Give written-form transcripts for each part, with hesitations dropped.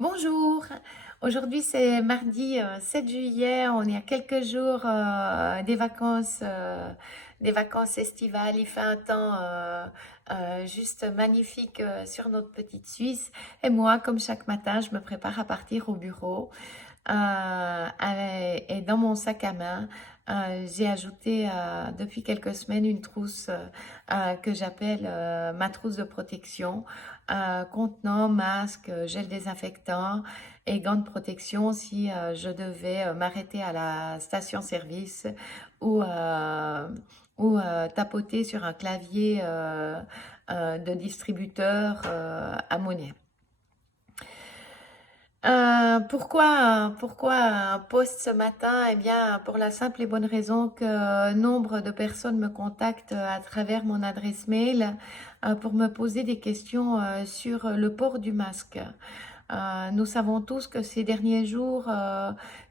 Bonjour, aujourd'hui c'est mardi 7 juillet, on est à quelques jours des vacances estivales. Il fait un temps juste magnifique sur notre petite Suisse et moi, comme chaque matin, je me prépare à partir au bureau. Et dans mon sac à main, j'ai ajouté depuis quelques semaines une trousse que j'appelle ma trousse de protection, contenant masque, gel désinfectant et gants de protection si je devais m'arrêter à la station-service ou, tapoter sur un clavier de distributeur à monnaie. Pourquoi un post ce matin? Eh bien, pour la simple et bonne raison que nombre de personnes me contactent à travers mon adresse mail pour me poser des questions sur le port du masque. Nous savons tous que ces derniers jours,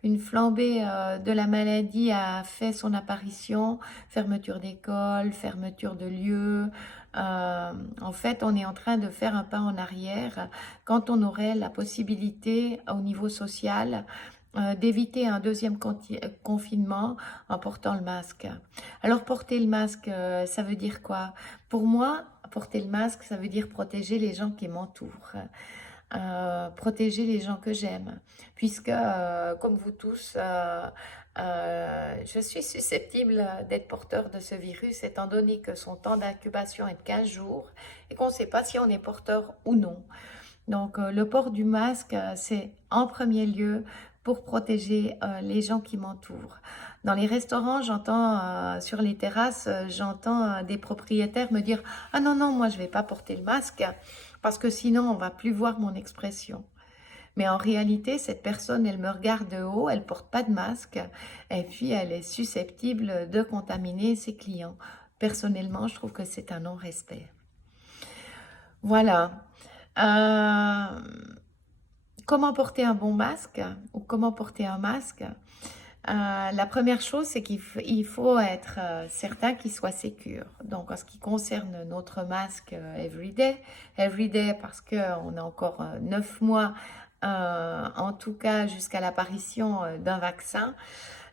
une flambée de la maladie a fait son apparition, fermeture d'écoles, fermeture de lieux. En fait, on est en train de faire un pas en arrière quand on aurait la possibilité au niveau social d'éviter un deuxième confinement en portant le masque. Alors porter le masque, ça veut dire quoi? Pour moi, porter le masque, ça veut dire protéger les gens qui m'entourent, protéger les gens que j'aime, puisque comme vous tous, je suis susceptible d'être porteur de ce virus, étant donné que son temps d'incubation est de 15 jours et qu'on ne sait pas si on est porteur ou non. Donc, le port du masque, c'est en premier lieu pour protéger les gens qui m'entourent. Dans les restaurants, sur les terrasses, j'entends des propriétaires me dire: «Ah non, non, moi je vais pas porter le masque parce que sinon on va plus voir mon expression.» Mais en réalité, cette personne, elle me regarde de haut, elle porte pas de masque et puis elle est susceptible de contaminer ses clients. Personnellement, je trouve que c'est un non-respect. Voilà. Euh, Comment porter un bon masque ou comment porter un masque? La première chose, c'est qu'il faut être certain qu'il soit sécure. Donc, en ce qui concerne notre masque everyday parce qu'on a encore 9 mois, en tout cas jusqu'à l'apparition d'un vaccin.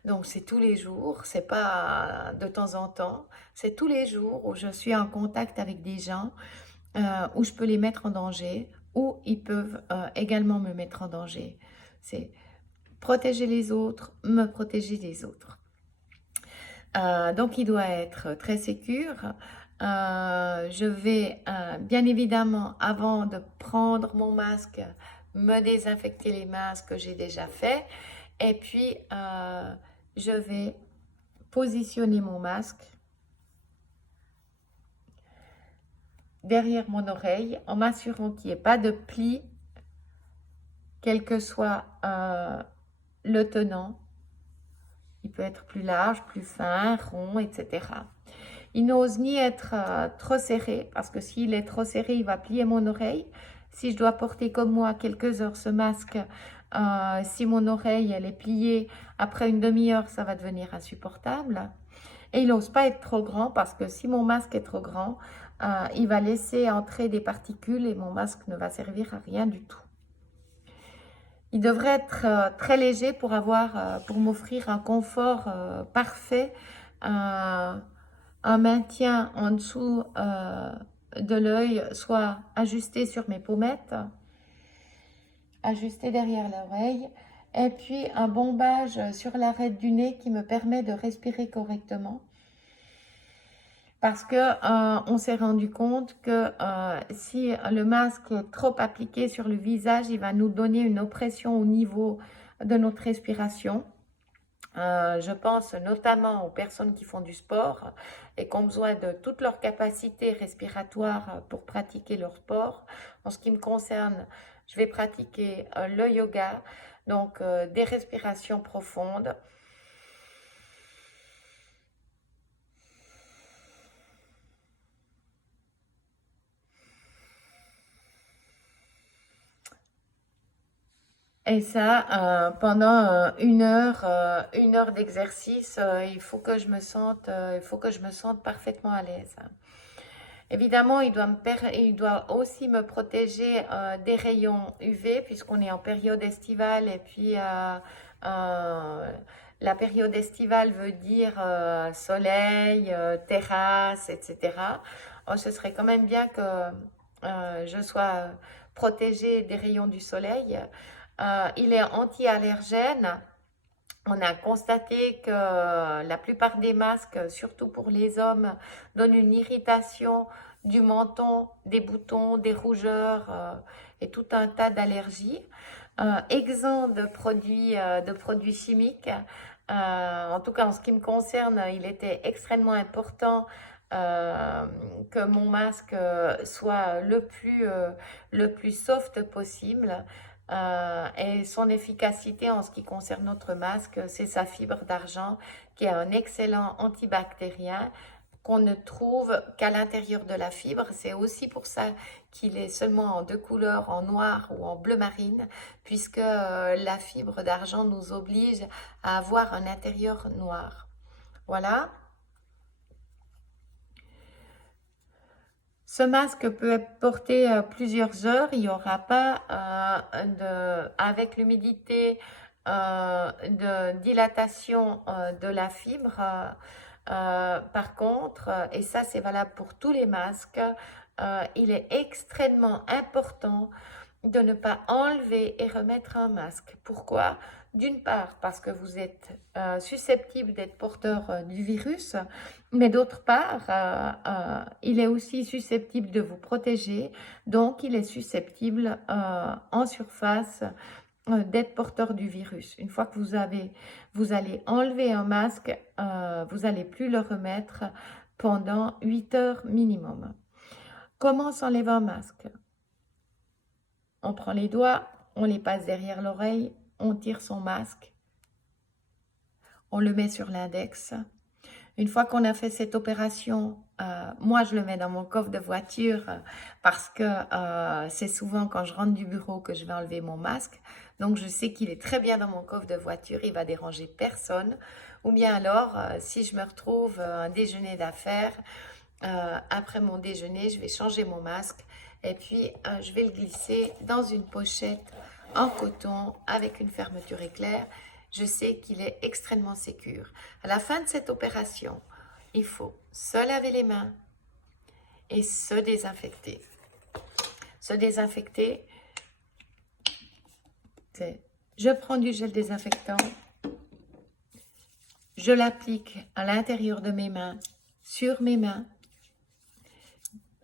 Donc, c'est tous les jours, c'est pas de temps en temps, c'est tous les jours où je suis en contact avec des gens où je peux les mettre en danger, ou ils peuvent également me mettre en danger. C'est protéger les autres, me protéger des autres. Donc, il doit être très sécure. Je vais bien évidemment, avant de prendre mon masque, me désinfecter les mains, ce que j'ai déjà fait. Et puis, je vais positionner mon masque derrière mon oreille en m'assurant qu'il n'y ait pas de pli, quel que soit le tenant. Il peut être plus large, plus fin, rond, etc. Il n'ose ni être trop serré, parce que s'il est trop serré, il va plier mon oreille. Si je dois porter comme moi quelques heures ce masque, si mon oreille elle est pliée, après une demi-heure, ça va devenir insupportable. Et il n'ose pas être trop grand, parce que si mon masque est trop grand, il va laisser entrer des particules et mon masque ne va servir à rien du tout. Il devrait être très léger pour m'offrir un confort parfait, un maintien en dessous de l'œil, soit ajusté sur mes pommettes, ajusté derrière l'oreille, et puis un bombage sur l'arête du nez qui me permet de respirer correctement. Parce que on s'est rendu compte que si le masque est trop appliqué sur le visage, il va nous donner une oppression au niveau de notre respiration. Je pense notamment aux personnes qui font du sport et qui ont besoin de toute leur capacité respiratoire pour pratiquer leur sport. En ce qui me concerne, je vais pratiquer le yoga, donc des respirations profondes. Et ça, pendant une heure d'exercice, il faut que je me sente parfaitement à l'aise. Évidemment, il doit aussi me protéger des rayons UV puisqu'on est en période estivale et puis la période estivale veut dire soleil, terrasse, etc. Oh, ce serait quand même bien que je sois protégée des rayons du soleil. Il est anti-allergène. On a constaté que la plupart des masques, surtout pour les hommes, donnent une irritation du menton, des boutons, des rougeurs et tout un tas d'allergies. Exempt de produits chimiques. En tout cas, en ce qui me concerne, il était extrêmement important que mon masque soit le plus soft possible. Et son efficacité en ce qui concerne notre masque, c'est sa fibre d'argent qui est un excellent antibactérien qu'on ne trouve qu'à l'intérieur de la fibre. C'est aussi pour ça qu'il est seulement en deux couleurs, en noir ou en bleu marine, puisque la fibre d'argent nous oblige à avoir un intérieur noir. Voilà. Ce masque peut être porté plusieurs heures. Il n'y aura pas avec l'humidité de dilatation de la fibre. Par contre, et ça c'est valable pour tous les masques, il est extrêmement important de ne pas enlever et remettre un masque. Pourquoi? D'une part, parce que vous êtes susceptible d'être porteur du virus, mais d'autre part, il est aussi susceptible de vous protéger, donc il est susceptible en surface d'être porteur du virus. Une fois que vous allez enlever un masque, vous n'allez plus le remettre pendant 8 heures minimum. Comment s'enlève un masque? On prend les doigts, on les passe derrière l'oreille, on tire son masque, on le met sur l'index. Une fois qu'on a fait cette opération, moi je le mets dans mon coffre de voiture parce que c'est souvent quand je rentre du bureau que je vais enlever mon masque. Donc je sais qu'il est très bien dans mon coffre de voiture, il va déranger personne. Ou bien alors, si je me retrouve un déjeuner d'affaires, après mon déjeuner, je vais changer mon masque et puis je vais le glisser dans une pochette en coton avec une fermeture éclair. Je sais qu'il est extrêmement sécure. À la fin de cette opération, il faut se laver les mains et se désinfecter. Se désinfecter, c'est je prends du gel désinfectant, je l'applique à l'intérieur de mes mains, sur mes mains,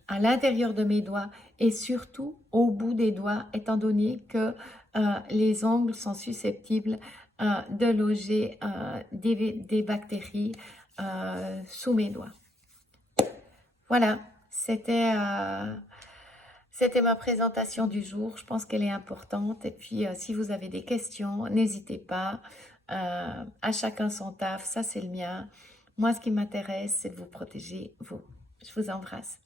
à l'intérieur de mes doigts et surtout au bout des doigts, étant donné que les ongles sont susceptibles de loger des bactéries sous mes doigts. Voilà, c'était ma présentation du jour. Je pense qu'elle est importante. Et puis, si vous avez des questions, n'hésitez pas. À chacun son taf, ça c'est le mien. Moi, ce qui m'intéresse, c'est de vous protéger, vous. Je vous embrasse.